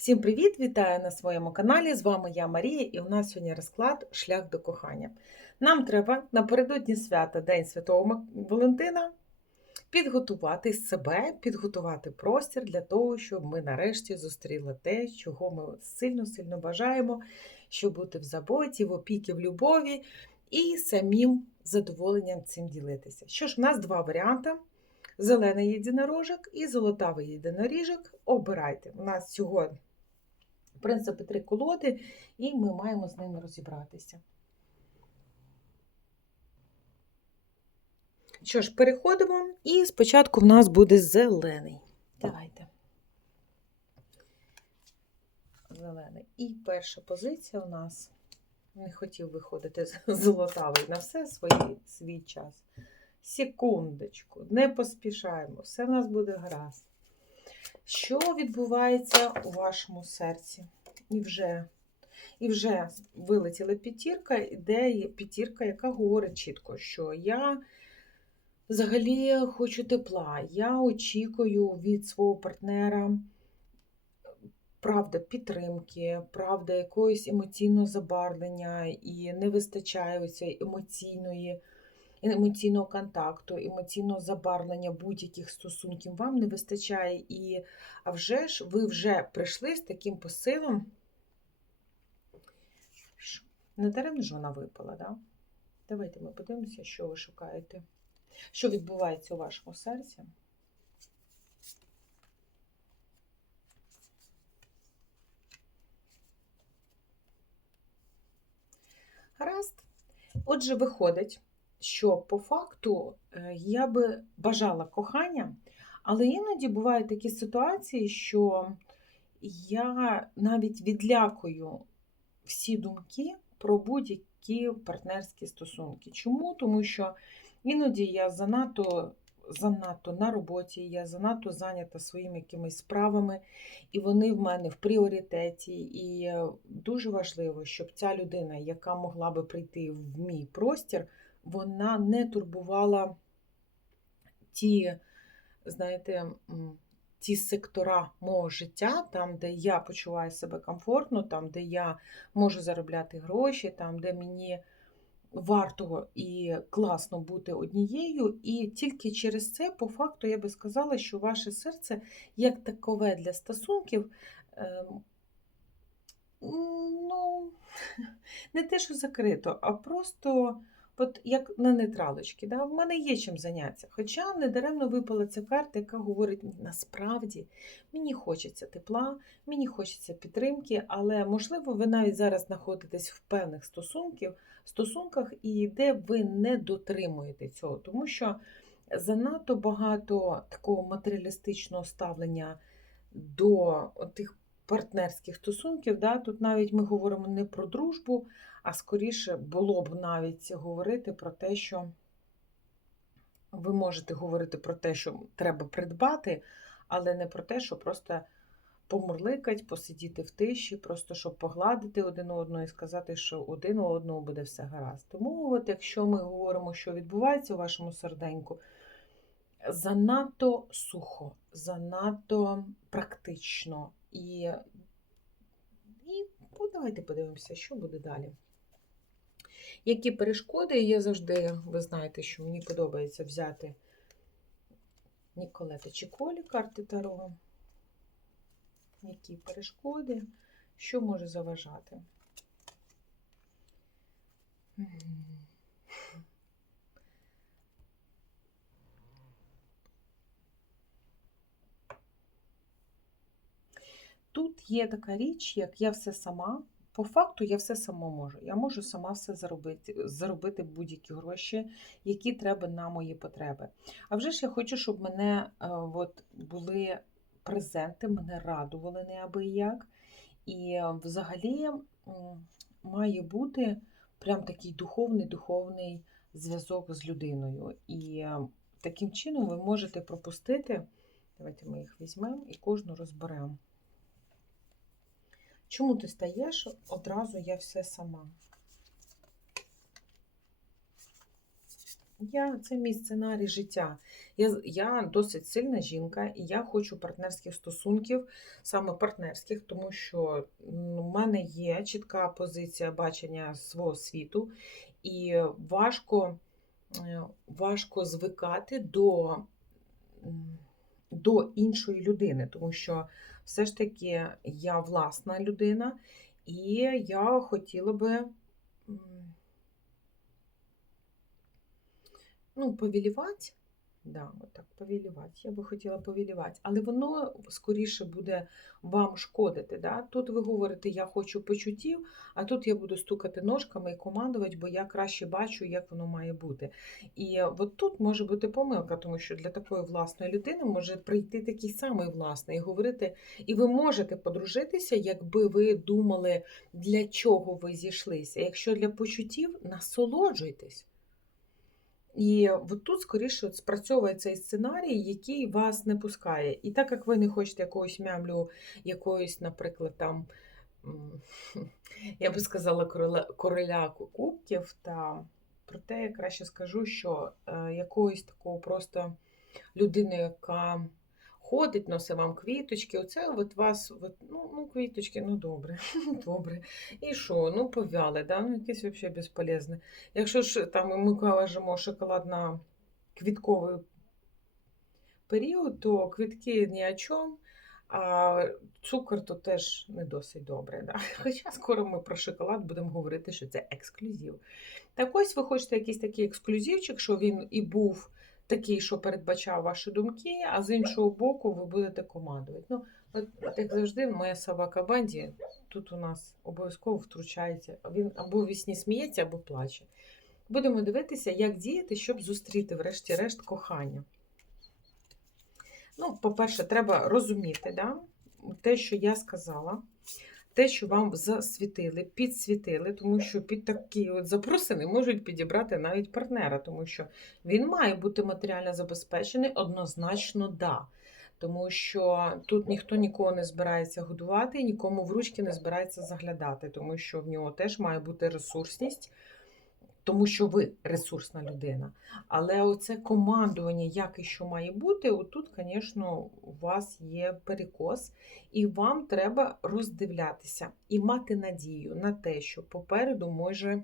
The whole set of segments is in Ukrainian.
Всім привіт! Вітаю на своєму каналі. З вами я Марія, і у нас сьогодні розклад Шлях до кохання. Нам треба напередодні свята День Святого Валентина підготувати себе, підготувати простір для того, щоб ми нарешті зустріли те, чого ми сильно-сильно бажаємо, щоб бути в заботі, в опіки, в любові і самим задоволенням цим ділитися. Що ж, у нас два варіанти. Зелений єдинорожок і золотавий єдиноріжок. Обирайте. У нас всього, в принципі, три колоди, і ми маємо з ними розібратися. Що ж, переходимо, і спочатку в нас буде зелений. Давайте. Зелений. І перша позиція у нас не хотів виходити золотавий на все свій, свій час. Секундочку, не поспішаємо, все в нас буде гаразд. Що відбувається у вашому серці? І вже, і вже вилетіла п'ятірка, де є п'ятірка, яка говорить чітко, що я взагалі хочу тепла, я очікую від свого партнера. Правда, підтримки, правда, якогось емоційного забарвлення і не вистачає цієї емоційної емоційного контакту, емоційного забарвлення будь-яких стосунків вам не вистачає. І а вже ж ви вже прийшли з таким посилом. Не даремно ж вона випала, да? Давайте ми подивимося, що ви шукаєте. Що відбувається у вашому серці? Гаразд. Отже, виходить, що по факту е, я би бажала кохання, але іноді бувають такі ситуації, що я навіть відлякую всі думки про будь-які партнерські стосунки. Чому? Тому що іноді я занадто, занадто на роботі, я занадто зайнята своїми якимись справами, і вони в мене в пріоритеті. І дуже важливо, щоб ця людина, яка могла би прийти в мій простір, вона не турбувала ті, знаєте, ті сектора мого життя, там, де я почуваю себе комфортно, там, де я можу заробляти гроші, там, де мені варто і класно бути однією. І тільки через це, по факту, я би сказала, що ваше серце як такове для стосунків. ем, Ну, не те, що закрито, а просто от як на нейтралочки. Да? В мене є чим зайнятися. Хоча недаремно випала ця карта, яка говорить, насправді мені хочеться тепла, мені хочеться підтримки, але можливо ви навіть зараз знаходитесь в певних стосунків, стосунках, і де ви не дотримуєте цього, тому що занадто багато такого матеріалістичного ставлення до тих партнерських стосунків. Да? Тут навіть ми говоримо не про дружбу, а скоріше було б навіть говорити про те, що ви можете говорити про те, що треба придбати, але не про те, що просто помурликать, посидіти в тиші, просто щоб погладити один одного і сказати, що один у одного буде все гаразд. Тому, от якщо ми говоримо, що відбувається у вашому серденьку, занадто сухо, занадто практично. І, і ну, давайте подивимося, що буде далі. Які перешкоди? Я завжди, ви знаєте, що мені подобається взяти Ніколета Чіколі, карти Таро. Які перешкоди, що може заважати? Тут є така річ, як я все сама. По факту я все сама можу. Я можу сама все заробити, заробити будь-які гроші, які треба на мої потреби. А вже ж я хочу, щоб мене е, от, були презенти, мене радували неабияк. І е, взагалі має бути прям такий духовний-духовний зв'язок з людиною. І е, таким чином ви можете пропустити. Давайте ми їх візьмемо і кожну розберемо. Чому ти стаєш? Одразу я все сама. Я, це мій сценарій життя. Я, я досить сильна жінка, і я хочу партнерських стосунків, саме партнерських, тому що у мене є чітка позиція бачення свого світу, і важко, е, важко звикати до, до іншої людини, тому що все ж таки я власна людина, і я хотіла би. Ну, повілівати. Да, отак, повілівати. Я би хотіла повілівати. Але воно скоріше буде вам шкодити. Да? Тут ви говорите, я хочу почуттів, а тут я буду стукати ножками і командувати, бо я краще бачу, як воно має бути. І от тут може бути помилка, тому що для такої власної людини може прийти такий самий власний і говорити, і ви можете подружитися, якби ви думали, для чого ви зійшлися. Якщо для почуттів, насолоджуйтесь. І от тут скоріше спрацьовує цей сценарій, який вас не пускає. І так як ви не хочете якогось мямлю, якоїсь, наприклад, там, я би сказала, короля, короля кубків, та проте я краще скажу, що е, якоїсь такого просто людини, яка ходить, носить вам квіточки, оце от вас, от, ну, ну, квіточки, ну добре, добре. І що? Ну, повяли, да? ну, якесь взагалі безполезне. Якщо ж там ми кажемо шоколадно-квітковий період, то квітки ні о чому, а цукор то теж не досить добре. Да? Хоча скоро ми про шоколад будемо говорити, що це ексклюзив. Так ось ви хочете якийсь такий ексклюзивчик, що він і був такий, що передбачав ваші думки, а з іншого боку, ви будете командувати. Ну, от, як завжди, моя собака Банді тут у нас обов'язково втручається. Він або в вісні сміється, або плаче. Будемо дивитися, як діяти, щоб зустріти, врешті-решт, кохання. Ну, по-перше, треба розуміти, да? те, що я сказала, те, що вам засвітили, підсвітили, тому що під такі от запросини можуть підібрати навіть партнера, тому що він має бути матеріально забезпечений, однозначно, да. Тому що тут ніхто нікого не збирається годувати, нікому в ручки не збирається заглядати, тому що в нього теж має бути ресурсність, тому що ви ресурсна людина. Але оце командування, як і що має бути, отут, звісно, у вас є перекос, і вам треба роздивлятися і мати надію на те, що попереду може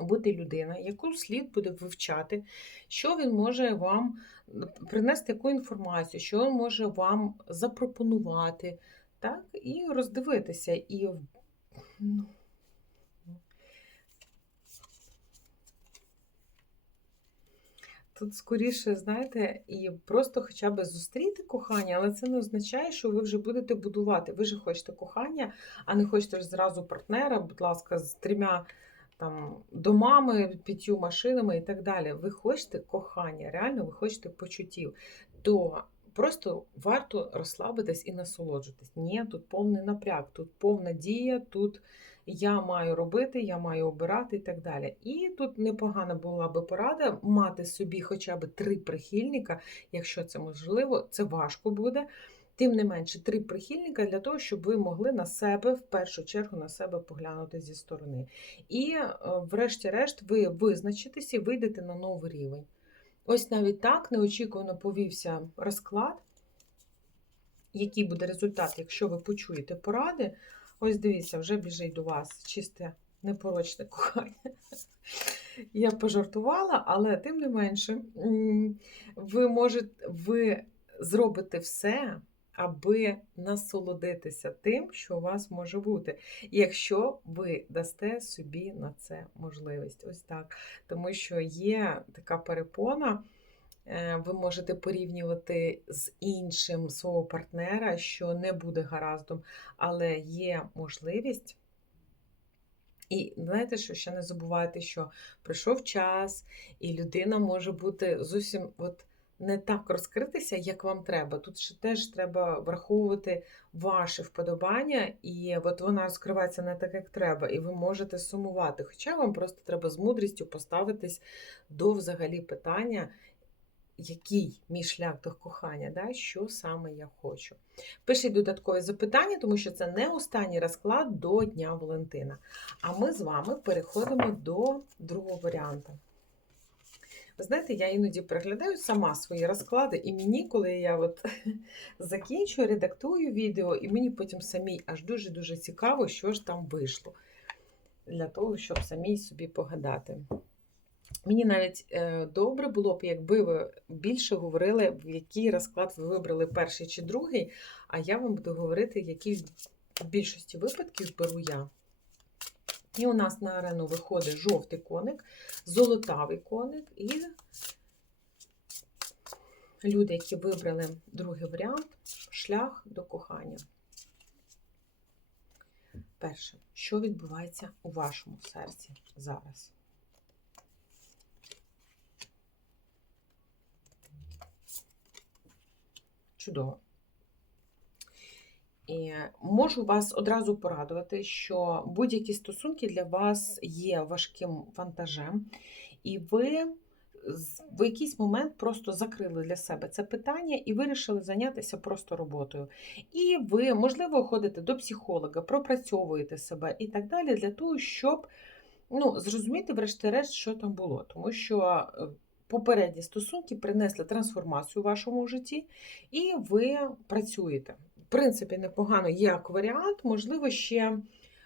бути людина, яку слід буде вивчати, що він може вам принести яку інформацію, що він може вам запропонувати, так, і роздивитися. І ну, Тут скоріше, знаєте, і просто хоча б зустріти кохання, але це не означає, що ви вже будете будувати. Ви ж хочете кохання, а не хочете зразу партнера, будь ласка, з трьома там домами, п'ятью машинами і так далі. Ви хочете кохання, реально ви хочете почуттів. То просто варто розслабитись і насолоджуватись. Ні, тут повний напряг, тут повна дія, тут я маю робити, я маю обирати і так далі. І тут непогана була би порада мати собі хоча б три прихильника, якщо це можливо, це важко буде. Тим не менше, три прихильника для того, щоб ви могли на себе, в першу чергу, на себе поглянути зі сторони. І, е, врешті-решт, ви визначитесь і вийдете на новий рівень. Ось навіть так неочікувано повівся розклад, який буде результат, якщо ви почуєте поради. Ось дивіться, вже біжить до вас чисте непорочне кохання. Я пожартувала, але тим не менше, ви можете, ви зробите все, аби насолодитися тим, що у вас може бути, якщо ви дасте собі на це можливість. Ось так. Тому що є така перепона. Е, Ви можете порівнювати з іншим свого партнера, що не буде гараздом, але є можливість. І знаєте, що ще не забувайте, що прийшов час, і людина може бути зовсім от не так розкритися, як вам треба. Тут ще теж треба враховувати ваші вподобання, і от вона розкривається не так, як треба, і ви можете сумувати. Хоча вам просто треба з мудрістю поставитись до взагалі питання, який мій шлях до кохання, да? що саме я хочу. Пишіть додаткові запитання, тому що це не останній розклад до Дня Валентина. А ми з вами переходимо до другого варіанту. Знаєте, я іноді переглядаю сама свої розклади, і мені, коли я от закінчую, редактую відео, і мені потім самій аж дуже-дуже цікаво, що ж там вийшло. Для того, щоб самій собі погадати. Мені навіть е, добре було б, якби ви більше говорили, в який розклад ви вибрали перший чи другий, а я вам буду говорити, який в більшості випадків беру я. І у нас на арену виходить жовтий коник, золотавий коник і люди, які вибрали другий варіант шлях до кохання. Перше, що відбувається у вашому серці зараз? Чудово. І можу вас одразу порадувати, що будь-які стосунки для вас є важким вантажем, і ви в якийсь момент просто закрили для себе це питання і вирішили зайнятися просто роботою. І ви, можливо, ходите до психолога, пропрацьовуєте себе і так далі, для того, щоб ну, зрозуміти, врешті-решт, що там було. Тому що е, попередні стосунки принесли трансформацію у вашому житті, і ви працюєте. В принципі, непогано як варіант, можливо, ще.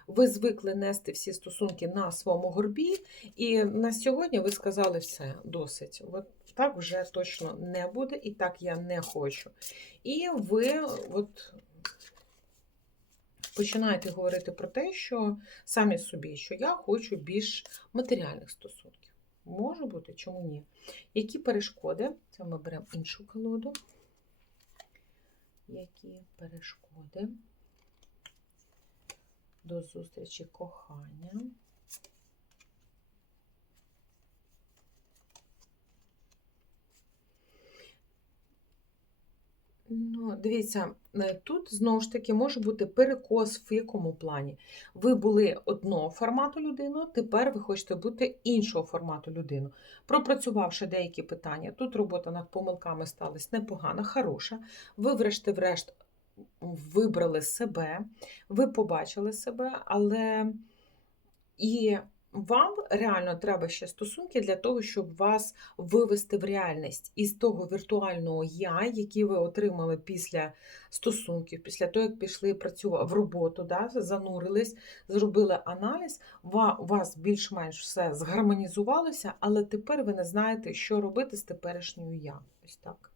Ви звикли нести всі стосунки на своєму горбі, і на сьогодні ви сказали все досить. От так вже точно не буде, і так я не хочу. І ви от починаєте говорити про те, що самі собі, що я хочу більш матеріальних стосунків. Може бути, чому ні? Які перешкоди? Це ми беремо іншу колоду. Які перешкоди? до зустрічі кохання. Ну, Дивіться, е, тут знову ж таки може бути перекос в якому плані. Ви були одного формату людину, тепер ви хочете бути іншого формату людину. Пропрацювавши деякі питання, тут робота над помилками сталася непогана, хороша. Ви, врешті-врешт, вибрали себе, ви побачили себе, але і вам реально треба ще стосунки для того, щоб вас вивести в реальність із того віртуального я, який ви отримали після стосунків, після того, як пішли працювати в роботу, да, занурились, зробили аналіз, у вас більш-менш все згармонізувалося, але тепер ви не знаєте, що робити з теперішньою я. Ось так.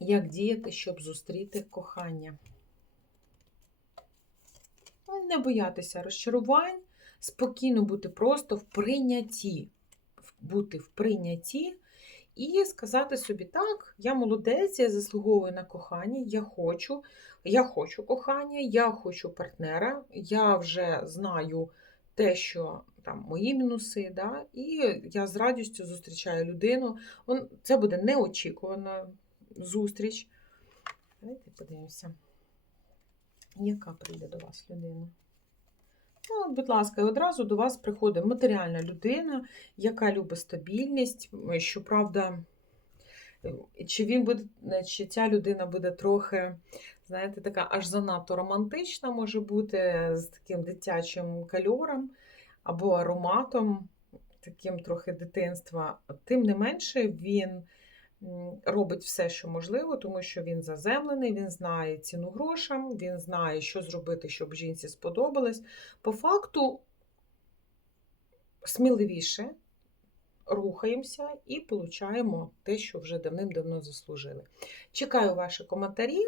Як діяти, щоб зустріти кохання? Не боятися розчарувань, спокійно бути просто в прийнятті, бути в прийнятті і сказати собі, так, я молодець, я заслуговую на кохання, я хочу, я хочу кохання, я хочу партнера, я вже знаю те, що там мої мінуси, да, і я з радістю зустрічаю людину. Це буде неочікувано зустріч. Давайте подивимося, яка прийде до вас людина. Ну, Будь ласка, одразу до вас приходить матеріальна людина, яка любить стабільність, щоправда, чи він буде, чи ця людина буде трохи, знаєте, така аж занадто романтична, може бути, з таким дитячим кольором або ароматом, таким трохи дитинства. Тим не менше, він робить все, що можливо, тому що він заземлений, він знає ціну грошам, він знає, що зробити, щоб жінці сподобалось. По факту сміливіше рухаємося і получаємо те, що вже давним-давно заслужили. Чекаю ваші коментарі.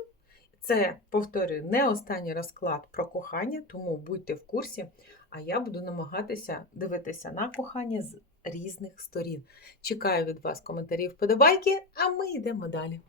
Це, повторюю, не останній розклад про кохання, тому будьте в курсі, а я буду намагатися дивитися на кохання різних сторін. Чекаю від вас коментарів, вподобайки, а ми йдемо далі.